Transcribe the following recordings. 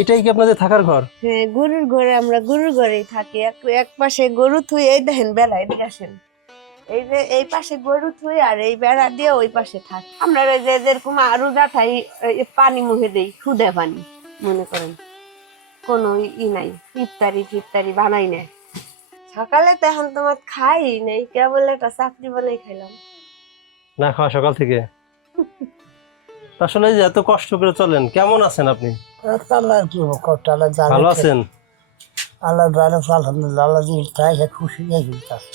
এটাই কি আপনাদের থাকার ঘর? হ্যাঁ, গরুর ঘরে, আমরা গরুর ঘরেই থাকি। এক পাশে গরু থুই, এই দেখেন বেড়া, এদিকে আসেন, এই যে এই পাশে গরু থুই আর এই বেড়া দিয়ে ওই পাশে থাকি আমরা। ওই যে যেরকম রোজা থাই, পানি মুখে দেই, খুদে পানি মনে করেন, কোনো নাই, ইফতারি বানাই না। সকালে তো এখন তোমার খাই নাই, কেবল একটা চাকরি বানাই খাইলাম। না খাওয়া সকাল থেকে? আসলে যে এত কষ্ট করে চলেন, কেমন আছেন আপনি? আল্লাহ কি কষ্ট, আল্লাহ জানে। ভালো আছেন? আল্লাহ জানে, আলহামদুলিল্লাহ, আল্লাহ দিন খুশি আছে।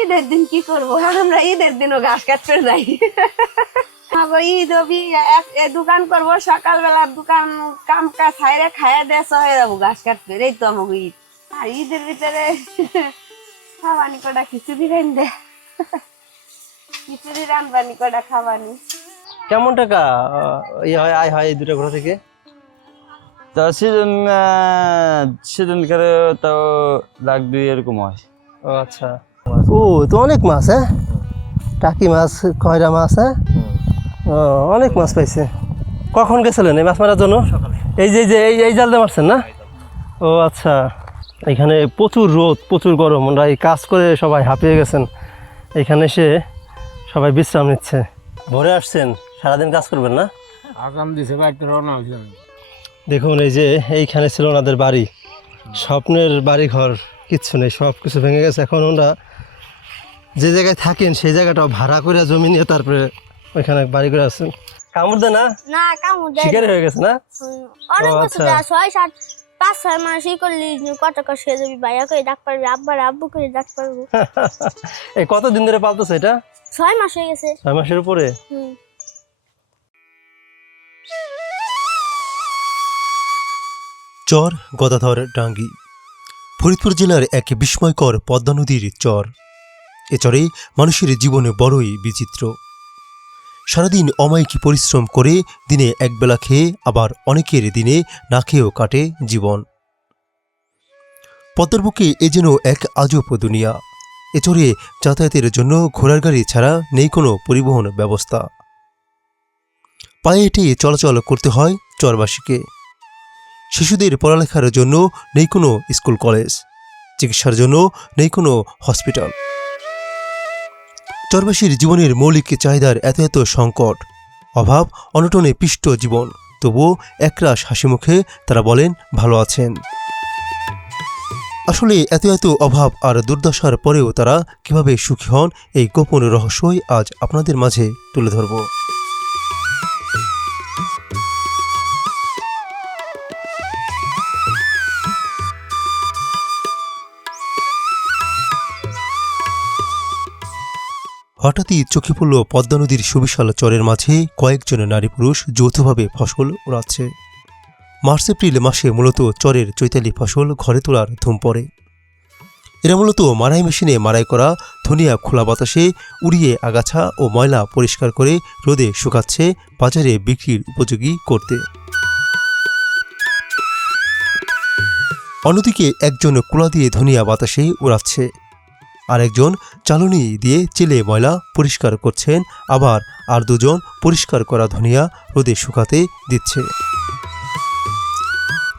ঈদের দিন কি করবো, আমরা ঈদের দিনও ঘাস কাটতে যাই। ঈদ হবি, দোকান করবো, সকালবেলা দোকান কাম কাজ ছাইরে খাইয়া দেয় হয়ে যাবো ঘাস কাটতে, এই তো আমাকে ঈদ। আর ঈদের ভিতরে খাবানি কটা খিচুড়ি রান দে, খিচুড়ি রানবানি কটা খাবানি। কেমন টাকা আয় হয় এই দুটো ঘর থেকে? তা সিজনকার তাও লাখ 2 এরকম হয়। ও আচ্ছা। ও তো অনেক মাছ, হ্যাঁ, টাকি মাছ, কয়রা মাছ, হ্যাঁ, ও অনেক মাছ পাইছে। কখন গেছিলেন এই মাছ মারার জন্য? এই যে এই জাল দিয়ে মারছেন না? ও আচ্ছা। এখানে প্রচুর রোদ, প্রচুর গরম, ওরা এই কাজ করে সবাই হাঁপিয়ে গেছেন, এখানে এসে সবাই বিশ্রাম নিচ্ছে। ভোরে আসছেন, সারাদিন কাজ করবেন না? আগাম দিছে বাড়িতে রওনা হয়েছে। দেখুন এই যে এইখানে ছিল ওনাদের বাড়ি, স্বপ্নের বাড়ি ঘর, কিচ্ছু নেই, সব কিছু ভেঙে গেছে। এখন ওরা যে জায়গায় থাকেন সেই জায়গাটাও ভাড়া করে জমি নিয়ে তারপরে ওইখানে বাড়ি করে আছেন। কামড় দেয় না? না কামড় দেয় শিকারি হয়ে গেছে না? অনেক ও, বছর আচ্ছা। 5-6 মাস ই করলি কত কষ্ট হয়ে যাবি, ভাইয়া করে ডাক পারবি, আব্বার আব্বু করে ডাক পারবো। এই কতদিন ধরে পালতেছে এটা? 6 মাস হয়ে গেছে। 6 মাসের উপরে? চর গদাধর ডাঙ্গি ফরিদপুর জেলার এক বিস্ময়কর পদ্মা নদীর চর। এ চরে মানুষের জীবনে বড়ই বিচিত্র। সারাদিন অমায়িক পরিশ্রম করে দিনে একবেলা খেয়ে আবার অনেকের দিনে না খেয়েও কাটে জীবন। পদ্মার বুকে এ যেন এক আজব দুনিয়া। এ চরে যাতায়াতের জন্য ঘোড়ার গাড়ি ছাড়া নেই কোনো পরিবহন ব্যবস্থা। পায়ে হেঁটে চলাচল করতে হয় চরবাসীকে। শিশুদের পড়ালেখার জন্য নেই কোনো স্কুল কলেজ, চিকিৎসার জন্য নেই কোনো হসপিটাল। চরবাসীর জীবনের মৌলিক চাহিদার এত সংকট, অভাব অনটনে পিষ্ট জীবন, তবুও একরাশ হাসি মুখে তারা বলেন ভালো আছেন। আসলে এত অভাব আর দুর্দশার পরেও তারা কিভাবে সুখী হন, এই গোপন রহস্যই আজ আপনাদের মাঝে তুলে ধরব। হঠাৎই চোখে পড়ল পদ্মা নদীর সুবিশাল চরের মাঝে কয়েকজন নারী পুরুষ যৌথভাবে ফসল ওড়াচ্ছে। মার্চ এপ্রিল মাসে মূলত চরের চৈতালি ফসল ঘরে তোলার ধুম পড়ে। এরা মূলত মারাই মেশিনে মারাই করা ধনিয়া খোলা বাতাসে উড়িয়ে আগাছা ও ময়লা পরিষ্কার করে রোদে শুকাচ্ছে বাজারে বিক্রির উপযোগী করতে। অন্যদিকে একজন কুলা দিয়ে ধনিয়া বাতাসে উড়াচ্ছে, আর একজন চালনি দিয়ে চেলে ময়লা পরিষ্কার করছেন, আবার আর দুজন পরিষ্কার করা ধনিয়া রোদে শুকাতে দিচ্ছে।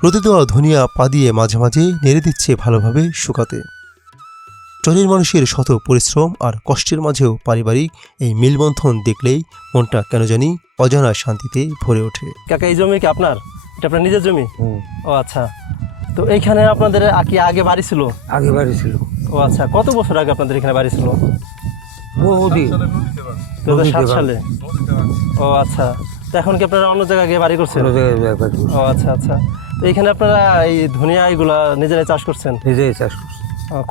রোদে দেওয়া ধনিয়া পা দিয়ে মাঝে মাঝে নেড়ে দিচ্ছে ভালোভাবে শুকাতে। চরের মানুষের শত পরিশ্রম আর কষ্টের মাঝেও পারিবারিক এই মিলবন্ধন দেখলেই মনটা কেন জানি অজানা শান্তিতে ভরে ওঠে। কাকা এই জমি কি আপনার? এটা আপনার নিজের জমি? ও আচ্ছা। তো এইখানে আপনাদের কি আগে বাড়ি ছিল? আগে বাড়ি ছিল। ও আচ্ছা। কত বছর আগে আপনাদের এখানে বাড়ি ছিল? বহুদিন, 2007 সালে? ও আচ্ছা। তো এখন কি আপনারা অন্য জায়গায় গিয়ে বাড়ি করছেন? ও আচ্ছা আচ্ছা। তো এইখানে আপনারা এই ধনিয়া এগুলা নিজেরাই চাষ করছেন? নিজেই চাষ করছে।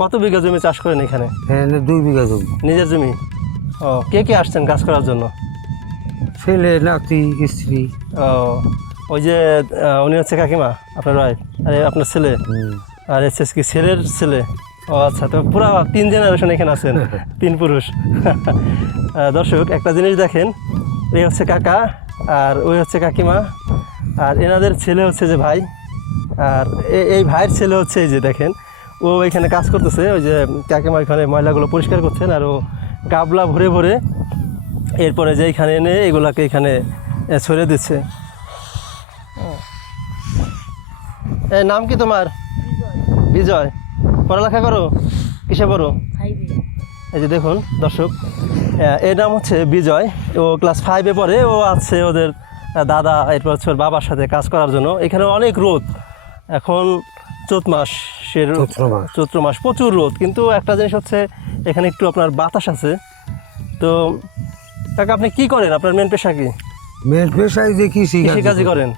কত বিঘা জমি চাষ করেন এখানে? হ্যাঁ, 2 বিঘা জমি। নিজের জমি? ও, কে আসছেন কাজ করার জন্য? ছেলে, নাতি, স্ত্রী। ও, ওই যে উনি হচ্ছে কাকিমা, আপনার ওয়াইফ, আরে আপনার ছেলে, আর হচ্ছে কি ছেলের ছেলে? ও আচ্ছা। তো পুরো 3 জেনারেশন এখানে আছেন, 3 পুরুষ। দর্শক একটা জিনিস দেখেন, এই হচ্ছে কাকা আর ওই হচ্ছে কাকিমা, আর এনাদের ছেলে হচ্ছে যে ভাই, আর এই ভাইয়ের ছেলে হচ্ছে এই যে দেখেন, ও এখানে কাজ করতেছে। ওই যে কাকিমা এখানে ময়লাগুলো পরিষ্কার করছেন, আর ও গাবলা ভরে ভরে এরপরে যে এখানে এনে এগুলাকে এখানে ছড়িয়ে দিচ্ছে। এই নাম কি তোমার? বিজয়। পড়ালেখা করো? কিসে পড়ো? এই যে দেখুন দর্শক, এর নাম হচ্ছে বিজয়। ও ক্লাস 5-এ পড়ে। ও আছে ওদের দাদা, এরপর হচ্ছে ওর বাবার সাথে কাজ করার জন্য। এখানে অনেক রোদ, এখন চৈত্র মাসের চৈত্র মাস, প্রচুর রোদ। কিন্তু একটা জিনিস হচ্ছে এখানে একটু আপনার বাতাস আছে। তো কাকা আপনি কি করেন? আপনার মেন পেশা কি? মেন পেশায় যে কৃষিকাজই করেন?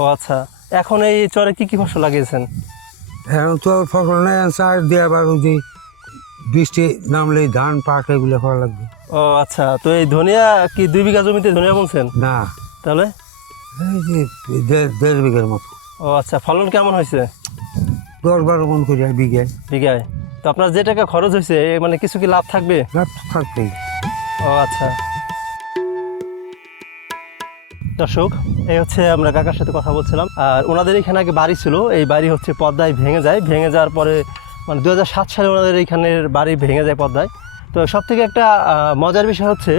ও আচ্ছা। এখন এই চরে কি কি ফসল লাগিয়েছেন? এখন তো ফসল নেই, চাষ দিয়ে আবার ওই যে বৃষ্টি নামলে ধান পাট এগুলো করা লাগবে। ও আচ্ছা। তো এই ধনিয়া কি 2 বিঘা জমিতে ধনিয়া বুনছেন? না, তাহলে এই যে 1.5 বিঘার মতো, ও আচ্ছা। ফলন কেমন হয়েছে? 10-12 মন করে বিঘায়। বিঘায়? তো আপনার যে টাকা খরচ হয়েছে মানে কিছু কি লাভ থাকবে? লাভ থাকবেই। ও আচ্ছা। দর্শক, এই হচ্ছে আমরা কাকার সাথে কথা বলছিলাম। আর ওনাদের এখানে আগে বাড়ি ছিল। এই বাড়ি হচ্ছে পদ্মায় ভেঙে যায়। ভেঙে যাওয়ার পরে মানে 2007 সালে ওনাদের এইখানের বাড়ি ভেঙে যায় পদ্মায়। তো সব থেকে একটা মজার বিষয় হচ্ছে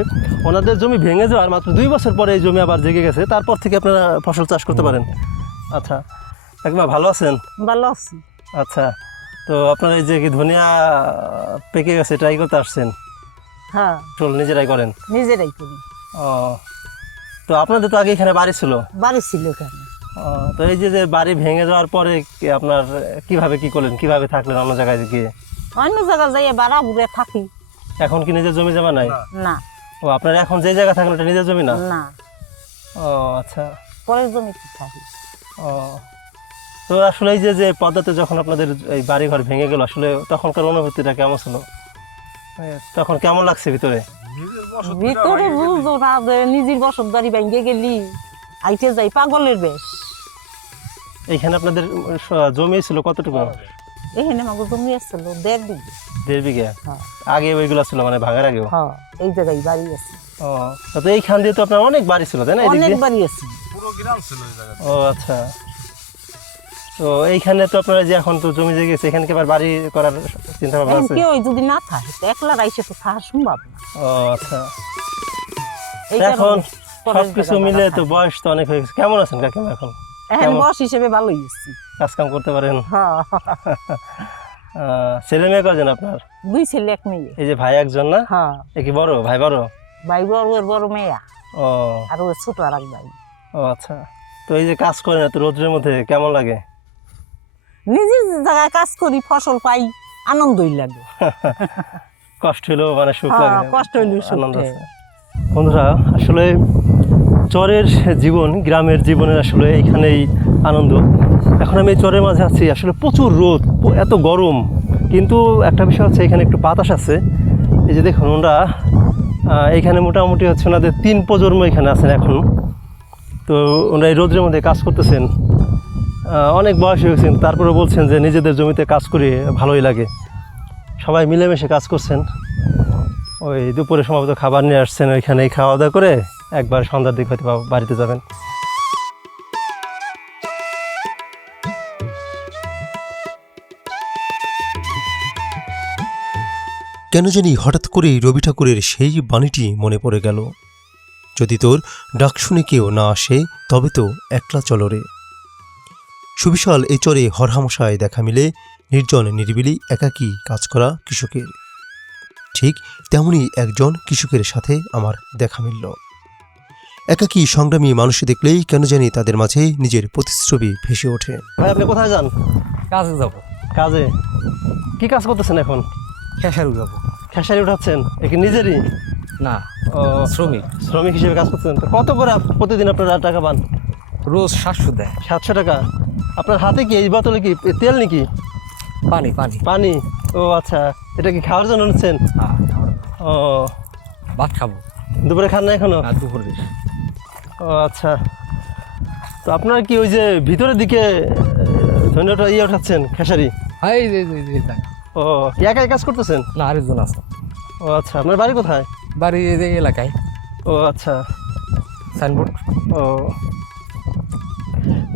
ওনাদের জমি ভেঙে যাওয়ার মাত্র 2 বছর পরে এই জমি আবার জেগে গেছে। তারপর থেকে আপনারা ফসল চাষ করতে পারেন। আচ্ছা একবার ভালো আছেন? ভালো আছি। আচ্ছা। তো আপনারা এই যে কি ধনিয়া পেকে গেছে ট্রাই করতে আসছেন? হ্যাঁ, ফসল নিজেরাই করেন? নিজেরাই করি। ও, তো আপনাদের তো আগে এখানে বাড়ি ছিল? বাড়ি ছিল এখানে। ও, তো এই যে বাড়ি ভেঙে যাওয়ার পরে আপনার কিভাবে কি করলেন, কিভাবে থাকলেন অন্য জায়গায় গিয়ে? অন্য জায়গায় যাই বাড়া বুড়ে থাকি। এখন কি নিজের জমি জমা নাই? না। ও, আপনার এখন যে জায়গা থাকেন ওটা নিজের জমি না? না, ও আচ্ছা। পরের জমিতে থাকি। ও, তো আসলে এই যে পদ্মাতে যখন আপনাদের এই বাড়ি ঘর ভেঙে গেল, আসলে তখনকার অনুভূতিটা কেমন ছিল? তখন কেমন লাগছে ভিতরে? ভিতরে বুঝতো না যে নিজের বসত বাড়ি ভেঙে গেলি, আইতে যাই পাগলের বেশ। এইখানে আপনাদের জমি ছিল কতটুকু? এখানে আমাকে জমি আসছিল 1.5 বিঘা। 1.5 বিঘা? হ্যাঁ। আগে ওইগুলো ছিল মানে ভাঙার আগেও? হ্যাঁ, এই জায়গায় বাড়ি আছে। ও, তো এইখান দিয়ে তো আপনার অনেক বাড়ি ছিল তাই না? এদিক অনেক দিয়ে? বাড়ি আছে। ও আচ্ছা। তো এইখানে তো আপনারা যে এখন তো জমি জেগে গেছে, এখানে কি আবার বাড়ি করার চিন্তা ভাবনা এখন আছে? কেউ যদি না থাকে তো একলা রাইসে তো থাকা সম্ভব না। ও আচ্ছা। এই এখন কারণে পরের সবকিছু জায়গায় মিলে বাড়া তো থাকে। বয়স তো অনেক হয়ে গেছে। কেমন আছেন কাকিমা এখন? এখন কেমন? বয়স হিসেবে ভালোই আছি। কাজ কাম করতে পারেন? হ্যাঁ, ছেলে মেয়ে কজন আপনার? 2 ছেলে 1 মেয়ে। এই যে ভাই একজন না? হ্যাঁ, এ কি বড় ভাই? বড়? ভাই বড়, ওর বড় মেয়া, ও আর ওর ছোট আর এক ভাই। ও আচ্ছা। তো এই যে কাজ করেন এত রোদ্রের মধ্যে, কেমন লাগে? নিজের জায়গায় কাজ করি, ফসল পাই, আনন্দই লাগে। কষ্ট হলেও মানে সুখ হ্যাঁ, লাগে? কষ্ট হইলেও সুখ আনন্দ হয়। আছে। বন্ধুরা, আসলে চরের জীবন, গ্রামের জীবনের আসলে এইখানেই আনন্দ। এখন আমি এই চরের মাঝে আছি, আসলে প্রচুর রোদ, এত গরম। কিন্তু একটা বিষয় হচ্ছে এখানে একটু বাতাস আছে। এই যে দেখুন ওরা এইখানে মোটামুটি হচ্ছে ওনাদের 3 প্রজন্ম এখানে আছেন এখন। তো ওনারা এই রোদের মধ্যে কাজ করতেছেন। অনেক বয়স হয়ে গেছেন, তারপরে বলছেন যে নিজেদের জমিতে কাজ করে ভালোই লাগে। সবাই মিলেমিশে কাজ করছেন। ওই দুপুরে সম্ভবত খাবার নিয়ে আসছেন, ওইখানেই খাওয়া দাওয়া করে একবার সন্ধ্যার দিকে হয়তো বাড়িতে যাবেন। কেন জানি হঠাৎ করেই রবি ঠাকুরের সেই বাণীটি মনে পড়ে গেল, যদি তোর ডাক শুনে কেউ না আসে তবে তো একলা চলরে। সুবিশাল এই চরে হরহামশায় দেখা মিলে নির্জন নিরিবিলি একাকী কাজ করা কৃষকের। ঠিক তেমনই একজন কৃষকের সাথে আমার দেখা মিলল। একাকী সংগ্রামী মানুষ দেখলেই কেন জানি তাদের মাঝে নিজের প্রতিচ্ছবি ভেসে ওঠে। ভাই আপনি কোথায় যান? কাজে যাব। কাজে? কি কাজ করতেছেন এখন? খেসারি যাব। খেসারি উঠাচ্ছেন? এ কি নিজেরই? না, ও, শ্রমিক। শ্রমিক হিসেবে কাজ করতেছেন। তো কত করে প্রতিদিন আপনারা টাকা পান? রোজ 700 দেয়। 700 টাকা? আপনার হাতে কি এই বোতলে কি তেল নাকি? পানি পানি পানি? ও আচ্ছা। এটা কি খাওয়ার জন্য নিচ্ছেন? ও, ভাত খাবো। দুপুরে খান না এখনো? আর দুপুরে ও আচ্ছা। তো আপনার কি ওই যে ভিতরের দিকে ধনিয়াটা উঠাচ্ছেন, খেসারি? হাই ও, কি একাই কাজ করতেছেন? না, আরেকজন আছে। ও আচ্ছা। আপনার বাড়ি কোথায়? বাড়ি এই যে এলাকায়। ও আচ্ছা। সাইনবোর্ড। ও,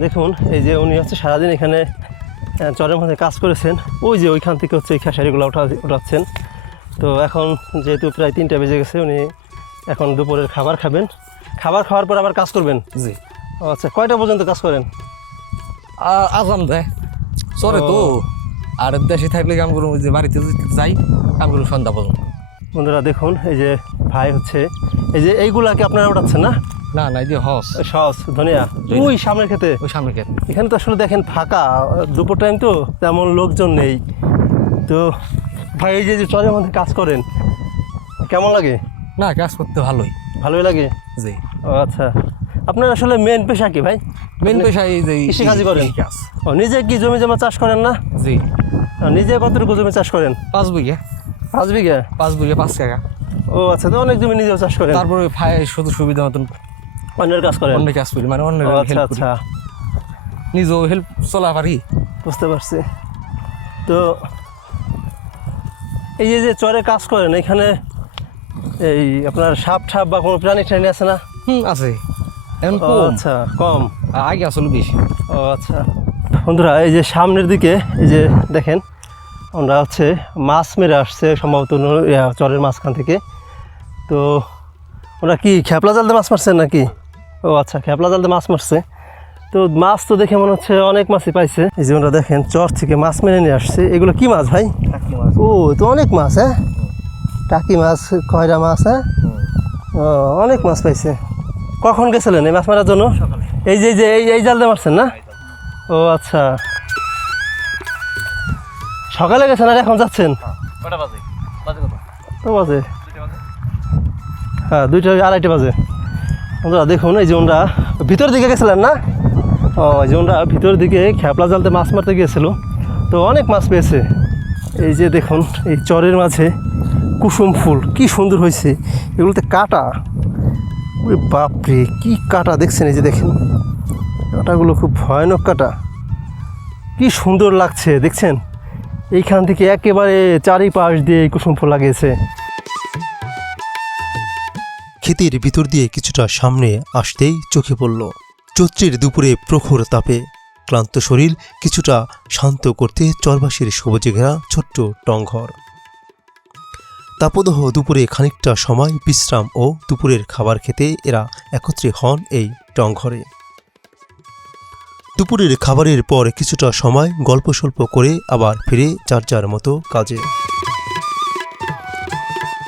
দেখুন এই যে উনি হচ্ছে সারাদিন এখানে চরের মধ্যে কাজ করেছেন। ওই যে ওইখান থেকে হচ্ছে এই খেসারিগুলো উঠাচ্ছেন। তো এখন যেহেতু প্রায় 3টা বেজে গেছে, উনি এখন দুপুরের খাবার খাবেন। খাবার খাওয়ার পর আবার কাজ করবেন? জি। ও আচ্ছা। কয়টা পর্যন্ত কাজ করেন? আজাম দেয় চরে তো। আর দেশে থাকলে কাম করুন, ওই যে বাড়িতে যাই কাম করুন সন্ধ্যা পর্যন্ত। বন্ধুরা দেখুন, এই যে ভাই হচ্ছে, এই যে এইগুলাকে আপনারা ওঠাচ্ছেন না? না না, এই যে হস সস ধনিয়া ওই সামনের খেতে। ওই সামনে খেত। এখানে তো আসলে দেখেন ফাঁকা, দুপুর টাইম তো তেমন লোকজন নেই। তো ভাই এই যে চরের মধ্যে কাজ করেন কেমন লাগে? না, কাজ করতে ভালোই। ভালোই লাগে। জি। ও আচ্ছা, আপনার আসলে মেন পেশা কি ভাই? মেন পেশা এই যে কৃষিকাজই করেন? কৃষিকাজ। ও নিজে কি জমি জমা চাষ করেন না? জি। নিজে কতটুকু জমি চাষ করেন? 5 বিঘা। 5 বিঘা? 5 বিঘা 5 টাকা। ও আচ্ছা, তো অনেক জমি নিজেও চাষ করেন? তারপরে ভাই শুধু সুবিধা মতন অন্যের কাজ করেন? অন্য কাজ করি, মানে অন্য ও আচ্ছা আচ্ছা, নিজেও হেল্প চলা পারি। বুঝতে পারছি। তো এই যে যে চরে কাজ করেন, এখানে এই আপনার সাপ ঠাপ বা কোনো প্রাণী ট্রাণী আছে না? আছে এখন ও কম। আচ্ছা, কম। আগে আসলে বেশি। ও আচ্ছা। বন্ধুরা এই যে সামনের দিকে এই যে দেখেন, আমরা হচ্ছে মাছ মেরে আসছে সম্ভবত চরের মাঝখান থেকে। তো ওরা কি খেপলা জালতে মাছ মারছেন নাকি? ও আচ্ছা, খেপলা জালতে মাছ মারছে। তো মাছ তো দেখে মনে হচ্ছে অনেক মাছই পাইছে। এই যে ওরা দেখেন চর থেকে মাছ মেরে নিয়ে আসছে। এগুলো কি মাছ ভাই? ও তো অনেক মাছ। হ্যাঁ, টাকি মাছ, কয়রা মাছ। হ্যাঁ, ও অনেক মাছ পাইছে। কখন গেছিলেন এই মাছ মারার জন্য? এই যে এই জাল দিয়ে মারছেন না? ও আচ্ছা, সকালে গেছেন আর এখন যাচ্ছেন? তো বাজে হ্যাঁ 2টা 2:30 বাজে। ওরা দেখুন, এই যে ওরা ভিতর দিকে গেছিলেন না? ও এই যে ওরা ভিতর দিকে খেপলা জালতে মাছ মারতে গিয়েছিল, তো অনেক মাছ পেয়েছে। এই যে দেখুন, এই চরের মাঝে কুসুম ফুল কি সুন্দর হয়েছে। এগুলোতে কাটা, ওরে বাপরে কি কাটা দেখছেন। এই যে দেখেন কাটাগুলো খুব ভয়ানক কাটা, কি সুন্দর লাগছে দেখছেন। এইখান থেকে একেবারে চারিপাশ দিয়ে এই কুসুম ফুল লাগিয়েছে। ক্ষেতের ভিতর দিয়ে কিছুটা সামনে আসতেই চোখে পড়ল চৈত্রের দুপুরে প্রখর তাপে ক্লান্ত শরীর কিছুটা শান্ত করতে চরবাসীর সবুজে ঘেরা ছোট্ট টংঘর। তাপদহ দুপুরে খানিকটা সময় বিশ্রাম ও দুপুরের খাবার খেতে এরা একত্রে হন এই টংঘরে। দুপুরের খাবারের পর কিছুটা সময় গল্পসল্প করে আবার ফিরে যার যার মতো কাজে।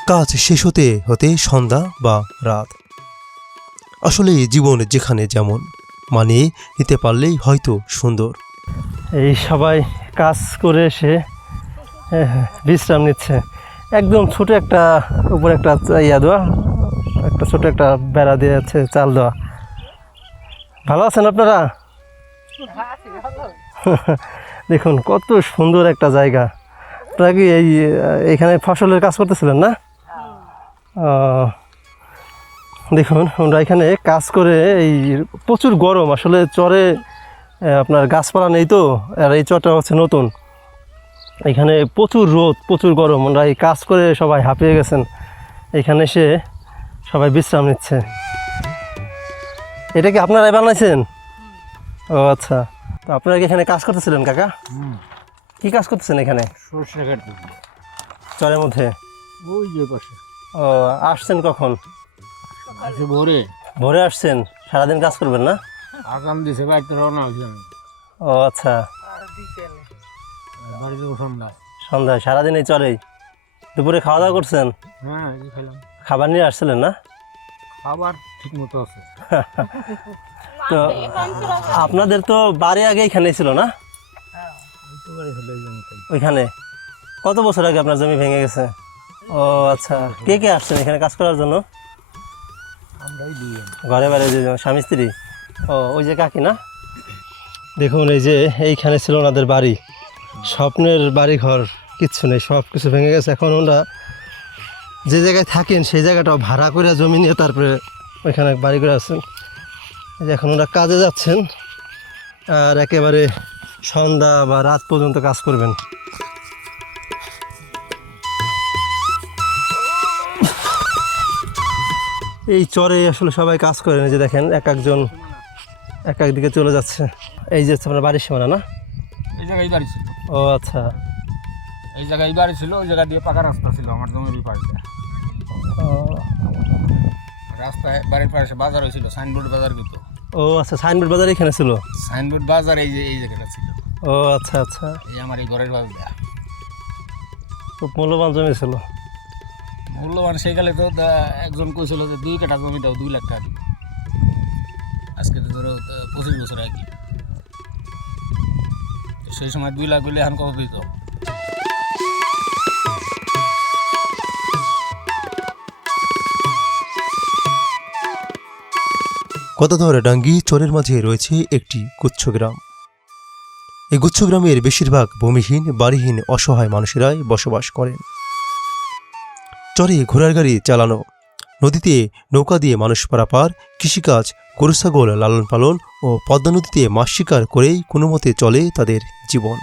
কাজ শেষ হতে হতে সন্ধ্যা বা রাত। আসলে জীবন যেখানে যেমন মানিয়ে নিতে পারলেই হয়তো সুন্দর। এই সবাই কাজ করে এসে বিশ্রাম নিচ্ছে। একদম ছোট একটা উপরে একটা ইয়া দেওয়া, একটা ছোট একটা বেড়া দিয়ে আছে, চাল দেওয়া। ভালো আছেন আপনারা? দেখুন কত সুন্দর একটা জায়গা। আপনারা কি এইখানে ফসলের কাজ করতেছিলেন না? দেখুন আমরা এখানে কাজ করে, এই প্রচুর গরম আসলে চরে, আপনার গাছপালা নেই তো, আর এই চরটা হচ্ছে নতুন। এখানে প্রচুর রোদ, প্রচুর গরম। আমরা এই কাজ করে সবাই হাঁপিয়ে গেছেন, এখানে এসে সবাই বিশ্রাম নিচ্ছে। এটা কি আপনারাই বানাইছেন? ও আচ্ছা, তো আপনারা কি এখানে কাজ করতেছিলেন কাকা? কি কাজ করতেছেন এখানে চরের মধ্যে? ও আসছেন কখন? ভোরে আসছেন। সারাদিন কাজ করবেন না? আগাম দিছে বাড়িতে রওনা হয়েছে। ও আচ্ছা, সন্ধ্যায়। সন্ধ্যায় সারাদিন এই চরেই? দুপুরে খাওয়া দাওয়া করছেন? হ্যাঁ, খেলাম। খাবার নিয়ে আসছিলেন না? খাবার ঠিক মতো আছে। তো আপনাদের তো বাড়ি আগে এখানে ছিল না? ওইখানে কত বছর আগে আপনার জমি ভেঙে গেছে? ও আচ্ছা, কে কে আসছেন এখানে কাজ করার জন্য? ঘরে বাইরে যে স্বামী স্ত্রী? ও ওই যে কাকি না? দেখুন এই যে এইখানে ছিল ওনাদের বাড়ি, স্বপ্নের বাড়ি ঘর, কিচ্ছু নেই, সব কিছু ভেঙে গেছে। এখন ওনারা যে জায়গায় থাকেন সেই জায়গাটাও ভাড়া করে জমি নিয়ে তারপরে ওইখানে বাড়ি করে আছেন। এখন ওরা কাজে যাচ্ছেন আর একেবারে সন্ধ্যা বা রাত পর্যন্ত কাজ করবেন। এই চরে আসলে সবাই কাজ করেন। এই যে দেখেন এক একজন এক এক দিকে চলে যাচ্ছে। এই যে আপনার বাড়ির সীমানা না? এই জায়গায় বাড়ি ছিল। ও আচ্ছা, এই জায়গায় বাড়ি ছিল, ওই জায়গা দিয়ে পাকা রাস্তা ছিল আমার জমির পাশে। ও রাস্তায় বাড়ির পাশে বাজার হয়েছিল, সাইনবোর্ড বাজার কিন্তু। ও আচ্ছা, সাইনবোর্ড বাজার এখানে ছিল। সাইনবোর্ড বাজার এই জায়গাটা ছিল। ও আচ্ছা আচ্ছা, এই আমার এই ঘরের বাজার খুব মূল্যবান জমি ছিল। মূল্যবান সেই কালে তো একজন কইছিল যে 2 কাঠা জমিটাও 2 লাখ টাকা দিবে। আজকে তো ধরো 25 বছর আগে, সেই সময় 2 লাখ হইলে এখন কত দিত? গদাধরডাঙ্গি চরের মাঝে রয়েছে একটি গুচ্ছগ্রাম। এই গুচ্ছগ্রামের বেশিরভাগ ভূমিহীন, বাড়িহীন, অসহায় মানুষেরাই বসবাস করেন। চরে ঘোড়ার গাড়ি চালানো, নদীতে নৌকা দিয়ে মানুষ পারাপার, কৃষিকাজ, গরু ছাগল লালন পালন ও পদ্মা নদীতে মাছ শিকার করেই কোনো মতে চলে তাদের জীবন।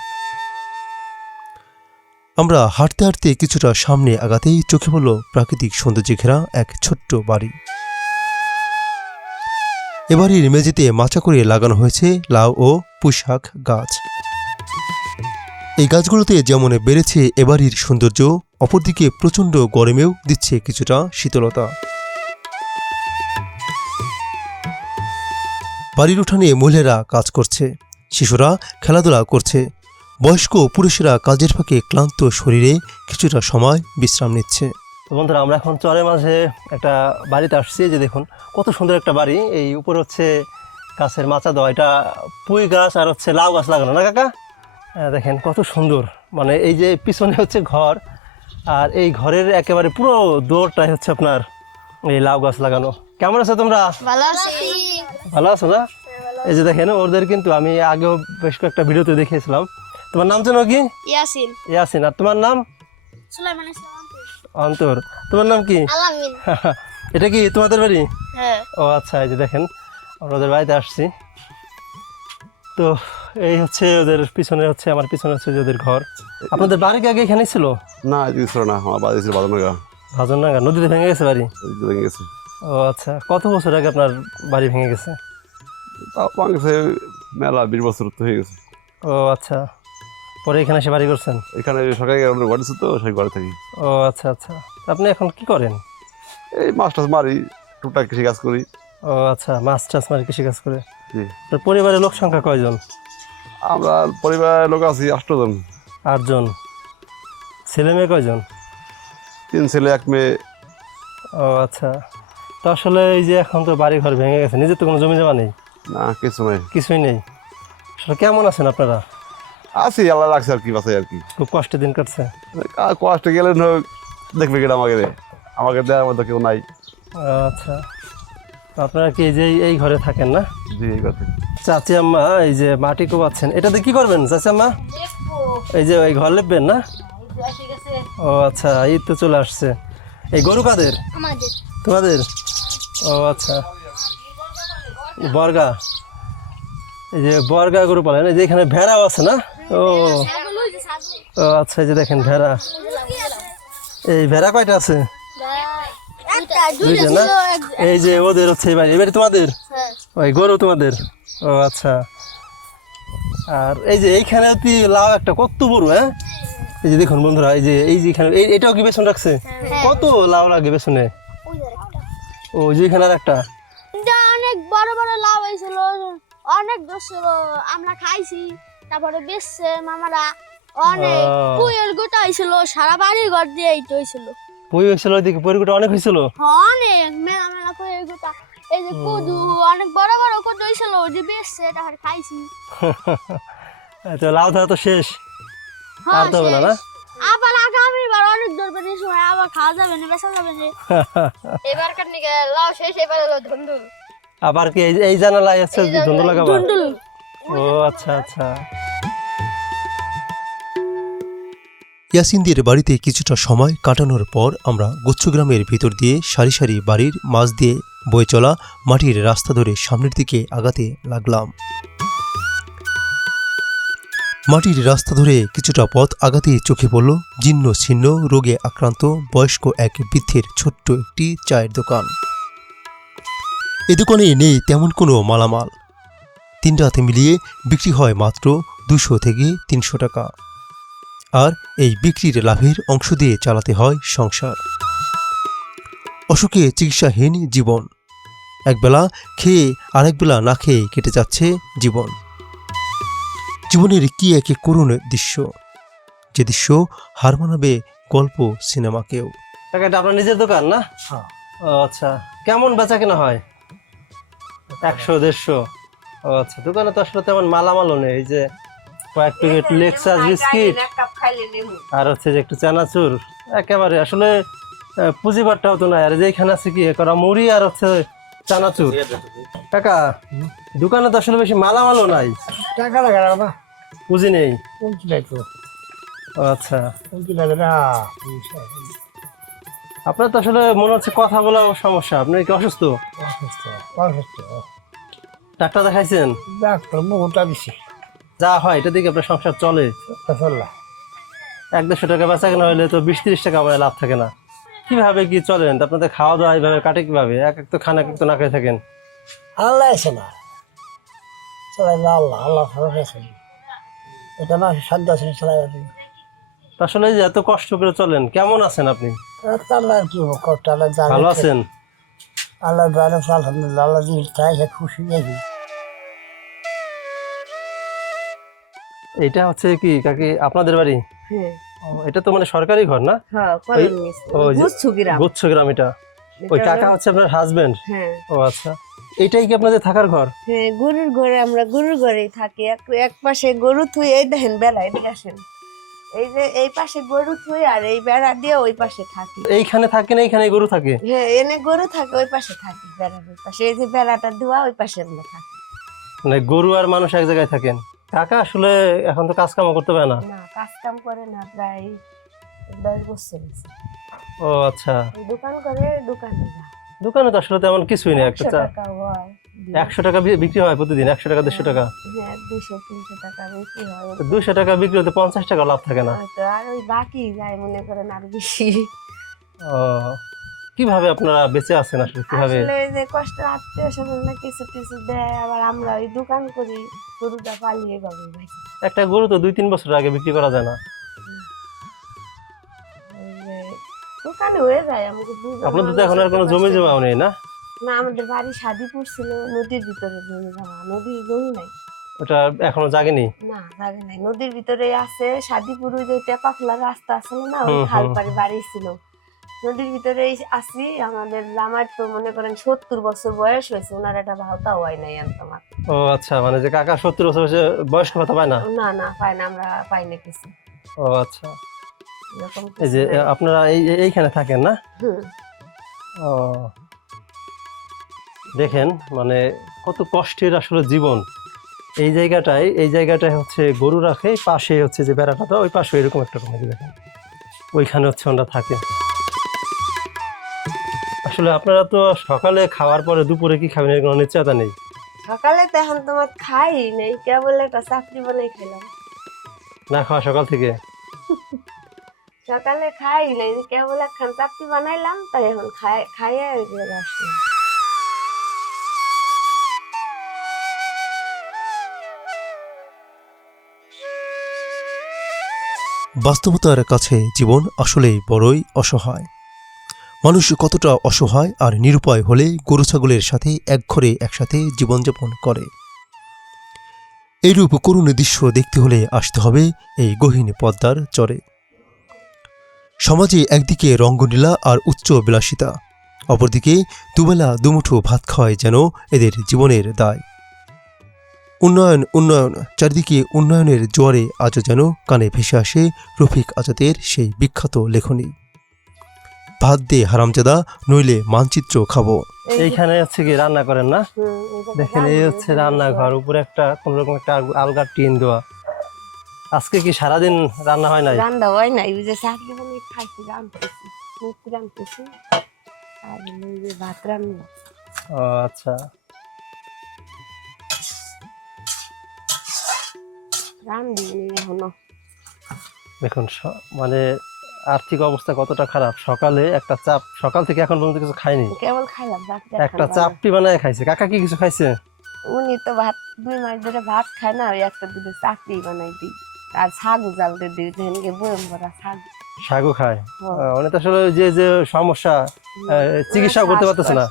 আমরা হাঁটতে হাঁটতে কিছুটা সামনে আগাতেই চোখে পড়ল প্রাকৃতিক সৌন্দর্যে ঘেরা এক ছোট্ট বাড়ি। এ বাড়ির মেঝেতে মাচা করে লাগানো হয়েছে লাউ ও পুঁইশাক গাছ। এই গাছগুলোতে যেমন বেড়েছে এবাড়ির সৌন্দর্য, অপরদিকে প্রচণ্ড গরমেও দিচ্ছে কিছুটা শীতলতা। বাড়ির উঠানে মহিলারা কাজ করছে, শিশুরা খেলাধুলা করছে, বয়স্ক পুরুষেরা কাজের ফাঁকে ক্লান্ত শরীরে কিছুটা সময় বিশ্রাম নিচ্ছে। তো বন্ধুরা, আমরা এখন চরের মাঝে একটা বাড়িতে আসছি। যে দেখুন কত সুন্দর একটা বাড়ি। এই উপরে হচ্ছে গাছের মাচা দেওয়া, এটা পুঁই গাছ আর হচ্ছে লাউ গাছ লাগানো না কাকা? দেখেন কত সুন্দর। মানে এই যে পিছনে হচ্ছে ঘর, আর এই ঘরের একেবারে পুরো দৌড়টাই হচ্ছে আপনার এই লাউ গাছ লাগানো। কেমন আছো তোমরা? ভালো আছি। ভালো আছো না? এই যে দেখেন ওদের কিন্তু আমি আগেও বেশ কয়েকটা ভিডিওতে দেখিয়েছিলাম। তোমার নাম জানো কি? ইয়াসিন। ইয়াসিন। আর তোমার নাম? সুলাইমান ইসলাম। অন্তর। তোমার নাম কি? আলামিন। এটা কি তোমাদের বাড়ি? হ্যাঁ। ও আচ্ছা, এই যে দেখেন আমরা ওদের বাড়িতে আসছি। তো এই হচ্ছে ওদের পিছনে, হচ্ছে আমার পিছনে হচ্ছে যে ওদের ঘর। আপনাদের বাড়ি কি আগে এখানেই ছিল? না, এদিকে ছিল না, আমার বাড়ি ছিল বাদনগা। ভাজনডাঙ্গা নদীতে ভেঙে গেছে বাড়ি? ভেঙে গেছে। ও আচ্ছা, কত বছর আগে আপনার বাড়ি ভেঙে গেছে? তাও ভাঙছে মেলা 20 বছর তো হয়ে গেছে। ও আচ্ছা, পরে এখানে এসে বাড়ি করছেন? এখানে সরকারি ঘর ছিল তো, সেই ঘরে থাকি। ও আচ্ছা আচ্ছা, আপনি এখন কি করেন? এই মাছ টাছ মারি, টুকটাক কৃষি কাজ করি। ও আচ্ছা, মাছ টাছ মারি, কৃষিকাজ করে। জি। আপনার পরিবারের লোক সংখ্যা কয়জন? আমরা পরিবারের লোক আছি 8 জন। 8 জন। ছেলে মেয়ে কয়জন? 3 ছেলে 1 মেয়ে। ও আচ্ছা, তো আসলে এই যে এখন তো বাড়ি ঘর ভেঙে গেছে, নিজের তো কোনো জমি জমা নেই? না, কিছু নাই। কিছুই নেই। আসলে কেমন আছেন আপনারা? আছি, আল্লাহ রাখছে আর কি, বাঁচাই আর কি। খুব কষ্টে দিন কাটছে? কষ্টে গেলে দেখবে কেটা আমাকে দেওয়ার মতো কেউ নাই। আচ্ছা, তো আপনারা কি এই যে এই ঘরে থাকেন না? জি, এই কথা। চাচি আম্মা এই যে মাটি কোপাচ্ছেন, এটাতে কি করবেন চাচি আম্মা? এই যে এই ঘর লেপবেন না? ও আচ্ছা, ঈদ তো চলে আসছে। এই গরু কাদের? আমাদের। তোমাদের? ও আচ্ছা, বর্গা। এই যে বর্গা গরু পালেন। এই যে এখানে ভেড়াও আছে না? ও ও আচ্ছা, এই যে দেখেন ভেড়া। এই ভেড়া কয়টা আছে? দুইটা না? এই যে ওদের হচ্ছে এবারে তোমাদের? ওই গরু তোমাদের? ও আচ্ছা। আর এই যে এইখানে লাউ একটা কত বড়, হ্যাঁ? এই যে দেখুন বন্ধুরা, এই যে এখানে এটাও কি বেসন রাখছে? কত লাউ লাগে বেসনে? ও যে এখানে আর একটা অনেক বড় বড় লাউ হয়েছিল, অনেক ধরছিল, আমরা খাইছি, তারপরে বেচছে মামারা। অনেক পুয়ের গোটা হয়েছিল, সারা বাড়ি ঘর দিয়ে এইটা হয়েছিল। পুই হয়েছিল? ওইদিকে পুয়ের গোটা অনেক হয়েছিল? অনেক মেলা মেলা পুয়ের গোটা। এই যে কদু, অনেক বড় বড় কদু হয়েছিল, ওই যে বেচছে, তারপরে খাইছি। তো লাউ ধরা তো শেষ, আর তো হবে না না? আবার আগামী বার অনেক ধরবেন, এই সময় আবার খাওয়া যাবে না, বেচা যাবে না। এবার কাটনি লাউ শেষ, এবার হলো ধুন্দুল। আবার কি এই জানালায় আছে ধুন্দুল লাগাবো? ধুন্দুল। ও আচ্ছা আচ্ছা। ইয়াসিনদের বাড়িতে কিছুটা সময় কাটানোর পর আমরা গুচ্ছগ্রামের ভিতর দিয়ে সারি সারি বাড়ির মাঝ দিয়ে বয়ে চলা মাটির রাস্তা ধরে সামনের দিকে আগাতে লাগলাম। মাটির রাস্তা ধরে কিছুটা পথ আগাতেই চোখে পড়ল জীর্ণ ছিন্ন রোগে আক্রান্ত বয়স্ক এক বৃদ্ধের ছোট্ট একটি চায়ের দোকান। এ দোকানে নেই তেমন কোনো মালামাল। 3 রাতে মিলিয়ে বিক্রি হয় মাত্র 200 থেকে 300 টাকা। আর এই বিক্রির লাভের অংশ দিয়ে চালাতে হয় সংসার। অসুখে চিকিৎসাহীন জীবন। একবেলা খেয়ে আরেকবেলা না খেয়ে কেটে যাচ্ছে জীবন। জীবনের কি এক করুণ দৃশ্য, যে দৃশ্য হার মানাবে গল্প সিনেমাকেও। কাকা এটা আপনার নিজের দোকান না? ও আচ্ছা, কেমন বেচা কেনা হয়? 100-150? ও আচ্ছা, দোকানে তো আসলে তেমন মালামালও নেই। এই যে কয়েক প্যাকেট লেক্সাস বিস্কিট এক কাপ খাইলে নেমু। আর হচ্ছে যে একটু চানাচুর, একেবারে আসলে পুঁজিবারটাও তো নাই। আর যেখানে আছে কি করা মুড়ি আর হচ্ছে চানাচুর। কাকা দোকানে তো আসলে বেশি মালামালও নাই, টাকা লাগা না পুঁজি নেই। কোনটি লাগতো ও আচ্ছা, কোনটি লাগে না আপনার তো আসলে মনে হচ্ছে কথা বলা সমস্যা। আপনি কি অসুস্থ? অসুস্থ অসুস্থ ডাক্তার দেখাইছেন? ডাক্তার মুখটা দিছি যা হয় এটা দেখে আপনার সংসার চলে। চললা 100-150 টাকা বেচা কেনা হলে তো 20-30 টাকা আমার লাভ থাকে না। কিভাবে কি চলেন? আপনাদের খাওয়া দাওয়া এইভাবে কাটে কিভাবে? এক এক তো খান, এক এক তো না খেয়ে থাকেন। আল্লাহ আছে না চলাই আল্লাহ আল্লাহ ভালো আছে এটা না সাধ্য আছে চলাই তো আসলে এই যে এত কষ্ট করে চলেন, কেমন আছেন আপনি? আল্লাহ কি কষ্ট আল্লাহ ভালো আছেন? আল্লাহ ভালো আলহামদুলিল্লাহ আল্লাহ জিনিস চাই খুশি দেখি এটা হচ্ছে কি কাকি আপনাদের বাড়ি? হ্যাঁ ও, এটা তো মানে সরকারি ঘর না? হ্যাঁ কলম নিছি। ওই যে বুঝছো গ্রাম। গুচ্ছ গ্রাম এটা। ওই কাকা হচ্ছে আপনার হাজবেন্ড? হ্যাঁ ও আচ্ছা, এটাই কি আপনাদের থাকার ঘর? হ্যাঁ গরুর ঘরে, আমরা গরুর ঘরেই থাকি। এক পাশে গরু থুই, এই দেখেন বেলা এদিকে আসেন, এই যে এই পাশে গরু থুই আর এই বেড়া দিয়ে ওই পাশে থাকি। এইখানে থাকেন, এইখানে গরু থাকে? হ্যাঁ এনে গরু থাকে, ওই পাশে থাকি বেড়ার ওই পাশে। এই যে বেড়াটা ধোয়া ওই পাশে আমরা থাকি। মানে গরু আর মানুষ এক জায়গায় থাকেন। কাকা আসলে এখন তো কাজ কাম করতে পারে না? না কাজ কাম করে না, প্রায় 10 বছর হয়েছে। ও আচ্ছা, এই দোকান করে, দোকানে যা দোকানে তো আসলে তেমন কিছুই নেই। একটা 100 চা টাকা হয়। 100 টাকা বিক্রি হয় প্রতিদিন? 100 টাকা 150 টাকা? হ্যাঁ 200-300 টাকা বেশি হয়। 200 টাকা বিক্রি হতে 50 টাকা লাভ থাকে না? হয়তো আর ওই বাকি যায় মনে করেন আর বেশি। ও, কিভাবে আপনারা বেঁচে আছেন আসলে? কিভাবে? আসলে এই যে কষ্ট আত্মীয় স্বজন না কিছু কিছু দেয়, আবার আমরা ওই দোকান করি, গরুটা পালিয়ে যাবে ভাই। একটা গরু তো 2-3 বছর আগে বিক্রি করা যায় না? দোকানে হয়ে যায় আমাকে। আপনাদের তো এখন আর কোনো জমি জমাও নেই না? না, আমাদের বাড়ি শাদিপুর ছিল, নদীর ভিতরে জমি জমা। নদীর জমি নাই, ওটা এখনো জাগেনি? না জায়গা নাই। নদীর ভিতরে আছে শাদিপুর, ওই যে টেপা খোলা রাস্তা আছে না, ওই হুম, খাল হুম। পাড়ে বাড়ি ছিল। নদীর ভিতরে আছি। আমাদের আমার তো মনে করেন 70 বছর বয়স হয়েছে, ওনার একটা ভাওতা হয় নাই আমার। ও আচ্ছা, মানে যে কাকা 70 বছর বয়সে বয়স্ক ভাতা পায় না? না না পাই না, আমরা পাই না কিছু ও আচ্ছা, এরকম এই যে কিছু নাই। আপনারা এইখানে থাকেন না? হুম। ও, দেখেন মানে কত কষ্টের আসলে জীবন। এই জায়গাটায় হচ্ছে গরু রাখে, পাশে হচ্ছে যে বেড়াটা, তো ওই পাশে এরকম একটা কমেডি দেখেন, ওইখানে হচ্ছে ওরা থাকে। আসলে আপনারা তো সকালে খাওয়ার পরে দুপুরে কি খাবেন এর কোনো নিশ্চয়তা নেই? সকালে তো এখন তোমার খাই নেই, কেবল একটা চাকরি বানাই খেলাম। না খাওয়া সকাল থেকে? সকালে খাই নাই, কেবল একখান চাকরি বানাইলাম, তাই এখন খাইয়ে আসলাম। বাস্তবতার কাছে জীবন আসলেই বড়ই অসহায়। মানুষ কতটা অসহায় আর নিরুপায় হলে গরু ছাগলের সাথে একঘরে একসাথে জীবনযাপন করে। এইরূপ করুণ দৃশ্য দেখতে হলে আসতে হবে এই গহীন পদ্মার চরে। সমাজে একদিকে রঙ্গলীলা আর উচ্চ বিলাসিতা, অপরদিকে দুবেলা দুমুঠো ভাত খাওয়াই যেন এদের জীবনের দায়। উন্নয়ন উন্নয়ন, চারিদিকে উন্নয়নের জোয়ারে আজও যেন কানে ভেসে আসে রফিক আজাদের সেই বিখ্যাত লেখনী, ভাত দে হারামজাদা নইলে মানচিত্র খাবো। এইখানে হচ্ছে কি রান্না করেন না? এই যে দেখেন এই হচ্ছে রান্নাঘর, উপরে একটা কোন রকম একটা আলগা টিন দেওয়া। আজকে কি সারাদিন রান্না হয় নাই? রান্না হয় নাই, ওই যে চাকরি বানাই খাইছি, রান্নতেছি, মুক্তি রান্নতেছি, আর ওই যে ভাত রান্না। ও আচ্ছা, রান্ধিনি এখনো। দেখুন মানে আর্থিক অবস্থা কতটা খারাপ। সকালে একটা চাপ, সকাল থেকে এখন পর্যন্ত কিছু খাইনি, কেবল খাইলাম ভাত। একটা চাপটি বানায় খাইছে। কাকা কি কিছু খাইছে? উনি তো ভাত 2 মাস ধরে ভাত খায় না, ওই একটা দুটো চাকরি বানাই দিই, আর ছাগু জালতে দিই, দেখেন বয়ম ভরা ছাগু। সাগু খায়? অনেক আসলে যে যে সমস্যা, চিকিৎসা করতে পারতেছে না।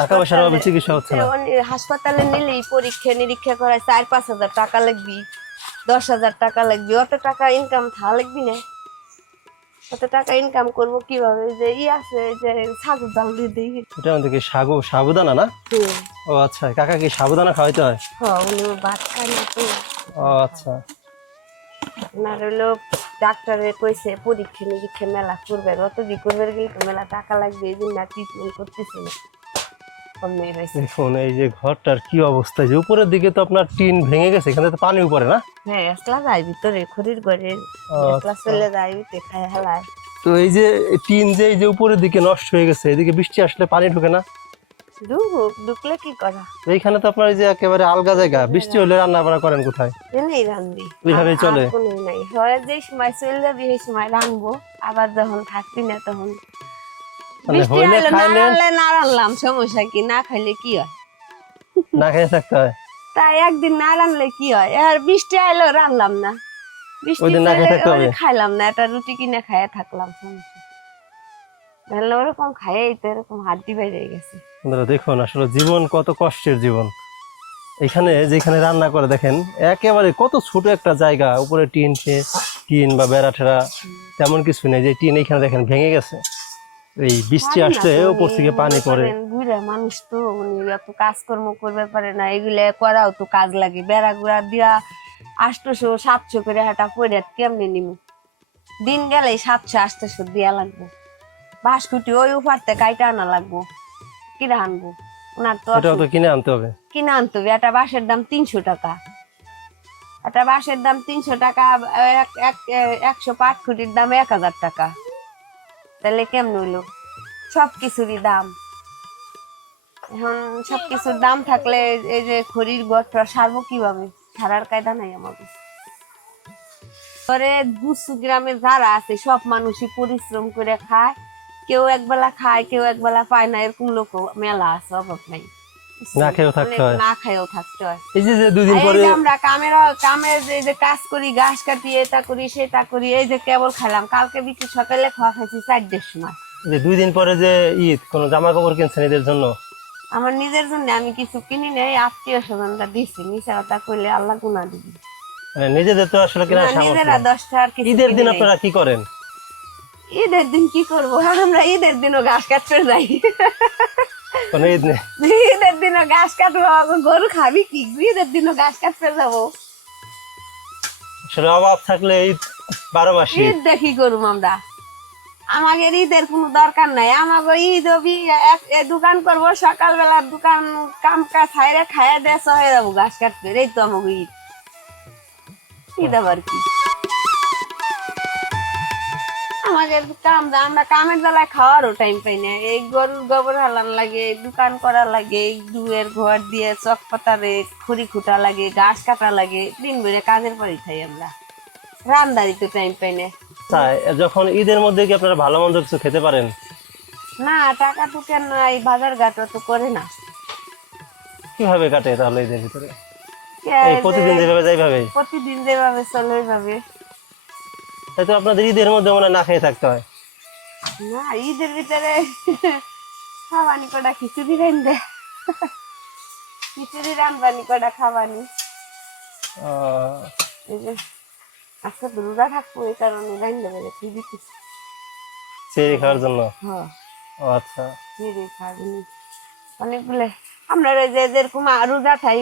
টাকা পয়সার অভাবে চিকিৎসা হচ্ছে না। হাসপাতালে নিলেই পরীক্ষা নিরীক্ষা করায় 4-5 হাজার টাকা লাগবে, 10,000 টাকা লাগবে, অত টাকা ইনকাম থাকা লাগবে না। অত টাকা ইনকাম করবো কিভাবে? যে আছে যে ছাগল জাল দিয়ে দিই। এটা আমাদের কি সাবুদানা না? ও আচ্ছা, কাকা কি সাবুদানা খাওয়াইতে হয়? হ্যাঁ, উনি ভাত খায় না তো। ও আচ্ছা, ওনার হলো ডাক্তারে কইছে পরীক্ষা নিরীক্ষা মেলা করবে, অত দি করবে গেলে তো মেলা টাকা লাগবে, এই জন্য ট্রিটমেন্ট করতেছে না। দেখুন এই যে ঘরটার কি অবস্থা, যে উপরের দিকে তো আপনার টিন ভেঙে গেছে, এখানে তো পানি উপরে না? হ্যাঁ, একলা যায় ভিতরে খড়ির ঘরে, একলা চলে যায় উঠে খায় হেলায়। তো এই যে টিন যে এই যে উপরের দিকে নষ্ট হয়ে গেছে, এদিকে বৃষ্টি আসলে পানি ঢুকে না? ঢুকলে কি করা? এইখানে তো আপনার এই যে একেবারে আলগা জায়গা, বৃষ্টি হলে রান্না বান্না করেন কোথায়? এনেই রান্ধি, ওইভাবেই চলে? কোনো নাই, হয় যে সময় চলে যাবি সেই সময় রানবো, আবার যখন থাকবি না তখন মানে বৃষ্টি হইলে হলে না খাইলে রানলে না রানলাম, সমস্যা কি? না খাইলে কি হয়? না খেয়ে থাকতে হয়। তাই একদিন না রানলে কি হয়? আর বৃষ্টি আইলো রানলাম না, বৃষ্টি ওইদিন না খেয়ে থাকতে হবে। খাইলাম না, একটা রুটি কিনে খাইয়ে থাকলাম, সমস্যা তাহলে ওরকম খাইয়েই তো এরকম হাড্ডি বেড়ে গেছে। বন্ধুরা দেখুন আসলে জীবন কত কষ্টের জীবন। এখানে যেখানে রান্না করে দেখেন একেবারে কত ছোট একটা জায়গা, উপরে টিন বা বেড়া ঠেরা তেমন কিছু নেই, যে টিন এখানে দেখেন ভেঙে গেছে, এই বৃষ্টি আসলে উপর থেকে পানি পড়ে। বুড়া মানুষ তো, উনি এত কাজকর্ম করবে পারে না, এগুলা করাও তো কাজ লাগে, বেড়া গুড়া দিয়া 800-700 করে হাঁটা পড়ে কেমনে নিমু? দিন গেলে 700-800 দিয়া লাগবো, বাঁশকুটি ওই উপারতে কাইটা আনা লাগবো, কিরা আনবো? ওনার তো ওটাও তো কিনে আনতে হবে। কিনে আনতে হবে, একটা বাঁশের দাম 300 টাকা, একটা বাঁশের দাম 300 টাকা, 100 পাট খুঁটির দাম 1000 টাকা, তাহলে কেমন হইলো? সবকিছুরই দাম। এখন সবকিছুর দাম থাকলে এই যে খড়ির ঘরটা সারবো কিভাবে? সারার কায়দা নাই আমাদের। পরে গুসু গ্রামে যারা আছে সব মানুষই পরিশ্রম করে খায়, কেউ একবেলা খায় কেউ একবেলা পায় না, এরকম লোক মেলা আছে, অভাব নাই। না খেয়েও থাকতে হয়। না খেয়েও থাকতে হয়। এই যে দুদিন এই পরে যে আমরা কামের যে কাজ করি, ঘাস কাটি, এটা করি সেটা করি, এই যে কেবল খেলাম, কালকে বিকেল সকালে খাওয়া খাইছি 4টার সময়। যে 2 দিন পরে যে ঈদ, কোনো জামা কাপড় কিনছেন ঈদের জন্য? আমার নিজের জন্য আমি কিছু কিনি নাই, আত্মীয় স্বজনরা দিছি, মিশা কথা কইলে আল্লাহ গুনাহ দিবি। মানে নিজেদের তো আসলে কিনা নিজেরা 10টা আর কিছু ঈদের দিন কিনি নাই। আপনারা কি করেন? ঈদের দিন কি করবো? আমরা ঈদের দিনও ঘাস কাটতে যাই। কোনো ঈদ নেই? ঈদের দিনও ঘাস কাটবো, গরু খাবি কি? ঈদের দিনও ঘাস কাটতে যাবো। আসলে অভাব থাকলে ঈদ 12 মাসই। ঈদ দেখি করুম আমরা, আমাদের ঈদের কোনো দরকার নাই। আমাকে ঈদ হবি দোকান করবো, সকালবেলা দোকান কাম কাজ ছাইরে খাইয়া দিয়ে চলে যাবো ঘাস কাটতে, এই তো আমাকে ঈদ। ঈদ আবার কি? আমাদের কাম, আমরা কামের বেলায় খাওয়ারও টাইম পাই না, এই গরুর গোবর হালান লাগে, দোকান করা লাগে, দুয়ের ঘর দিয়ে চক পাতারে খড়ি খুঁটা লাগে, ঘাস কাটা লাগে, দিন ভরে কাজের পরেই খাই আমরা, রান্দারি তো টাইম পাই না। তাই যখন ঈদের মধ্যে কি আপনারা ভালো মন্দ কিছু খেতে পারেন? না, টাকা তো কেন নাই, বাজার ঘাট তো করে না। কিভাবে কাটে তাহলে ঈদের ভিতরে? এই প্রতিদিন যেভাবে যাই ভাবে? প্রতিদিন যেভাবে চলে ওইভাবে। তাই তো আপনাদের ঈদের মধ্যে মনে হয় না খেয়ে থাকতে হয়? না, ঈদের ভিতরে খাবানি কটা খিচুড়ি রান্ধে, খিচুড়ি রান্ধবানি কটা খাবানি। এই যে আজকে রোজা থাকবো, এই কারণে রান্ধতে পারে কি দিচ্ছিস সেই খাওয়ার জন্য? হ্যাঁ। ও আচ্ছা, চিড়ে খাবি অনেকগুলো। আমরা ওই যে যেরকম রোজা খাই,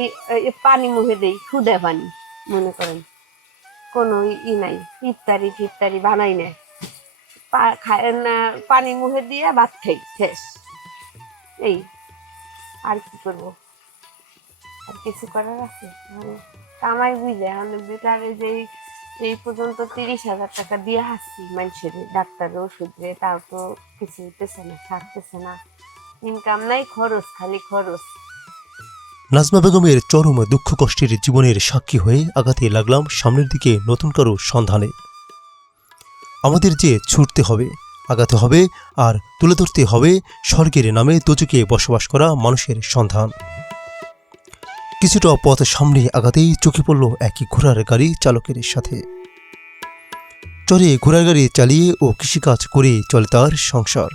পানি মুখে দেই, খুদে পানি মনে করেন, কোনো ই নাই, ইফতারি বানাই নাই, পানি মুখে দিয়ে ভাত খাই, শেষ। এই আর কি করবো? আর কিছু করার আছে? কামাই বুঝে আমাদের বেটারে যে এই পর্যন্ত 30,000 টাকা দিয়ে হাসছি মানুষের, ডাক্তারের ওষুধ দিয়ে, তাও তো কিছু হইতেছে না, থাকতেছে না, ইনকাম নাই, খরচ, খালি খরচ। নাজমা বেগমের চরম দুঃখ কষ্টের জীবনের সাক্ষী হয়ে আগাতে লাগলাম সামনের দিকে নতুন কারো সন্ধানে। আমাদের যে ছুটতে হবে, আগাতে হবে, আর তুলে ধরতে হবে স্বর্গের নামে দোজকে বসবাস করা মানুষের সন্ধান। কিছুটা পথ সামনে আগাতেই চোখে পড়ল একই ঘোড়ার গাড়ি চালকের সাথে। চড়ে ঘোড়ার গাড়ি চালিয়ে ও কৃষিকাজ করে চলে তার সংসার।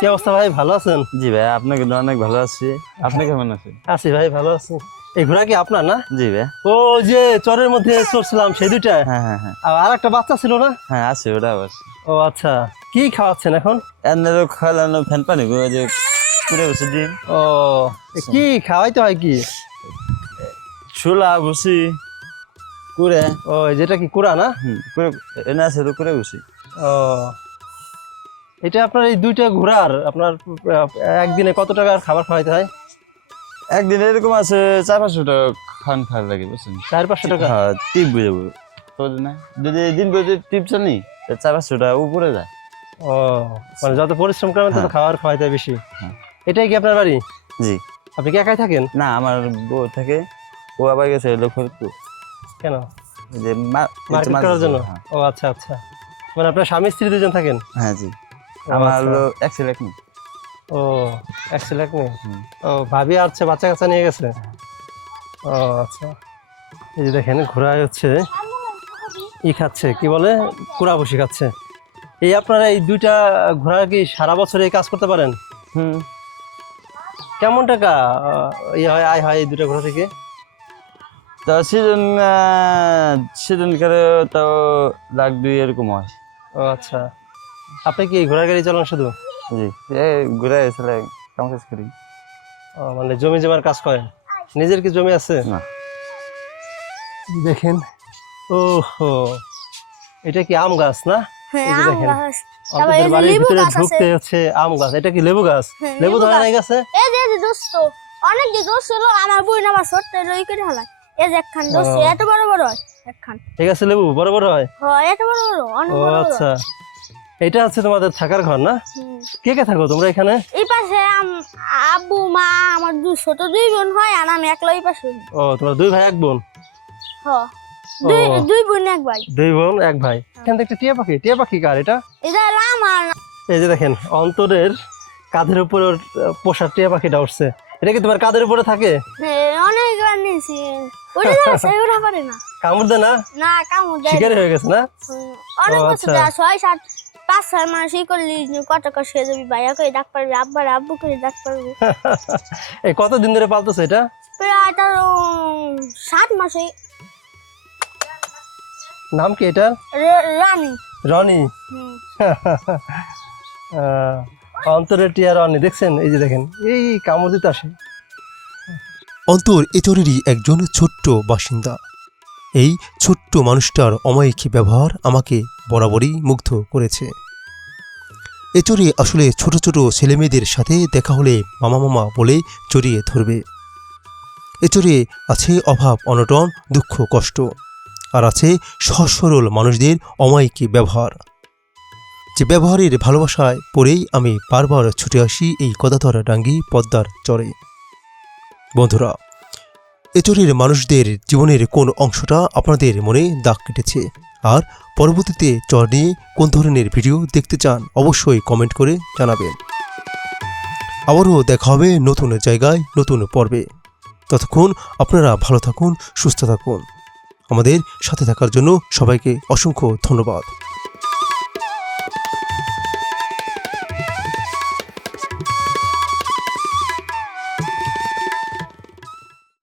কি অবস্থা ভাই, ভালো আছেন? জি ভাই, আপনাকে তো অনেক ভালো আছি। আপনি কেমন আছেন? আছি ভাই, ভালো আছি। এই ঘোড়া কি আপনার না? জি ভাই। ও যে চরের মধ্যে চড়ছিলাম সেই দুইটা? হ্যাঁ হ্যাঁ হ্যাঁ আর একটা বাচ্চা ছিল না? হ্যাঁ, আছে ওটা আবার। ও আচ্ছা, কি খাওয়াচ্ছেন এখন? এনে খাওয়ানো ফ্যান পানি গো, যে কুড়ে বসে দিন। ও কি খাওয়াইতে হয় কি? ছোলা বসি কুড়ে। ও যেটা কি কুড়া না? কুড়ে এনে আছে তো কুড়ে বসি। ও এটা আপনার এই দুইটা ঘোড়ার আপনার একদিনে কত টাকার খাবার খাওয়াইতে হয়? একদিন এরকম আছে 400-500 টাকা খান খাওয়া লাগে, বুঝছেন? 400-500 টাকা? হ্যাঁ, টিপ বুঝাবো তো না, যদি দিন বুঝে টিপ চানি 400 টাকা উপরে যায়। ও মানে যত পরিশ্রম করবেন তত খাবার খাওয়াইতে হয় বেশি। এটাই কি আপনার বাড়ি? জি। আপনি কি একাই থাকেন? না, আমার বউ থাকে, ও আবার গেছে লক্ষ্মীপুর। কেন? যে মার্কেট করার জন্য? ও আচ্ছা আচ্ছা, মানে আপনার স্বামী স্ত্রী দুজন থাকেন? হ্যাঁ জি। আমার আচ্ছা। হলো এক ছেলে এক মেয়ে। ও এক ছেলে এক মেয়ে। ও ভাবি আসছে, বাচ্চা কাচ্চা নিয়ে গেছে? ও আচ্ছা। এই যে দেখেন ঘোড়া হচ্ছে ই খাচ্ছে, কি বলে, কুড়া বসি খাচ্ছে। এই আপনারা এই দুইটা ঘোড়া কি সারা বছর এই কাজ করতে পারেন? কেমন টাকা ইয়ে হয়, আয় হয় এই দুটা ঘোড়া থেকে? তো সিজন করে তো 1,2 এরকম হয়। ও আচ্ছা, আপনি কি ঘোড়া গাড়ি চালান শুধু? জি, এই ঘুরে ছেলে কাম কাজ করি। ও মানে জমি জমার কাজ করেন? নিজের কি জমি আছে? না। দেখেন, ও হো, এটা কি আম গাছ না? হ্যাঁ, এই যে আম দেখেন, গাছ। তারপর আপনাদের এই যে বাড়ির লেবু ভিতরে গাছ আছে। ঢুকতে হচ্ছে আম গাছ। এটা কি লেবু গাছ? হ্যাঁ, লেবু লেবু ধরে গাছ। নাই গাছে? এই যে দোস্ত, অনেক যে দোস্ত ছিল আমার বই না, আমার ছোট্ট রই করে হলায়। এই যে একখান দোস্ত, ও। এত বড় বড় হয় একখান। ঠিক আছে, লেবু বড় বড় হয়? হয়, এত বড় বড়, অনেক ও বড় বড়। আচ্ছা, এটা হচ্ছে তোমাদের থাকার ঘর না? হুম। কে কে থাকো তোমরা এখানে? এই পাশে আব্বু মা, আমার ছোট দুই বোন হয়, আর আমি একলা এই পাশে। ও তোমরা দুই ভাই এক বোন? দুই বোন এক ভাই। দুই বোন এক ভাই। এখান থেকে একটা টিয়া পাখি, টিয়া পাখি কার এটা? এটা হলো আমার। এই যে দেখেন, অন্তরের কাঁধের উপরে ওর পোষার টিয়া পাখিটা উঠছে। এটা কি তোমার কাঁধের উপরে থাকে? অনেকবার নিয়েছি, ওটা সেগুলো পারে না। কামড় দেয় না? না, কামড় দেয় শিকারি হয়ে গেছে না? অনেক ও, বছর আচ্ছা। 6-7-5 মাস ই করলি কত কষ্ট হয়ে যাবি, ভাইয়া করে ডাক পারবি, আব্বার আব্বু করে ডাক পারবি। এই কতদিন ধরে পালতেছো এটা? প্রায় তার 7 মাসে। নাম কি এটা? রানী। রনি? হুম। অন্তরের টিয়া রনি, দেখছেন? এই যে দেখেন, এই কামড় দিতে আসে। অন্তর এ চরেরই একজন ছোট্ট বাসিন্দা। এই ছোট্ট মানুষটার অমায়িক ব্যবহার আমাকে বরাবরই মুগ্ধ করেছে। এ চরে আসলে ছোট ছোট ছেলেমেয়েদের সাথে দেখা হলে মামা মামা বলে জড়িয়ে ধরবে। এ চরে আছে অভাব অনটন, দুঃখ কষ্ট, আর আছে সহজ সরল মানুষদের অমায়িক ব্যবহার। যে ব্যবহারের ভালোবাসায় পড়েই আমি বারবার ছুটে আসি এই কদাধরা ডাঙ্গি পদ্মার চরে। বন্ধুরা, এ চরের মানুষদের জীবনের কোন অংশটা আপনাদের মনে দাগ কেটেছে, আর পরবর্তীতে চর নিয়ে কোন ধরনের ভিডিও দেখতে চান অবশ্যই কমেন্ট করে জানাবেন। আবারও দেখা হবে নতুন জায়গায়, নতুন পর্বে। ততক্ষণ আপনারা ভালো থাকুন, সুস্থ থাকুন। আমাদের সাথে থাকার জন্য সবাইকে অসংখ্য ধন্যবাদ।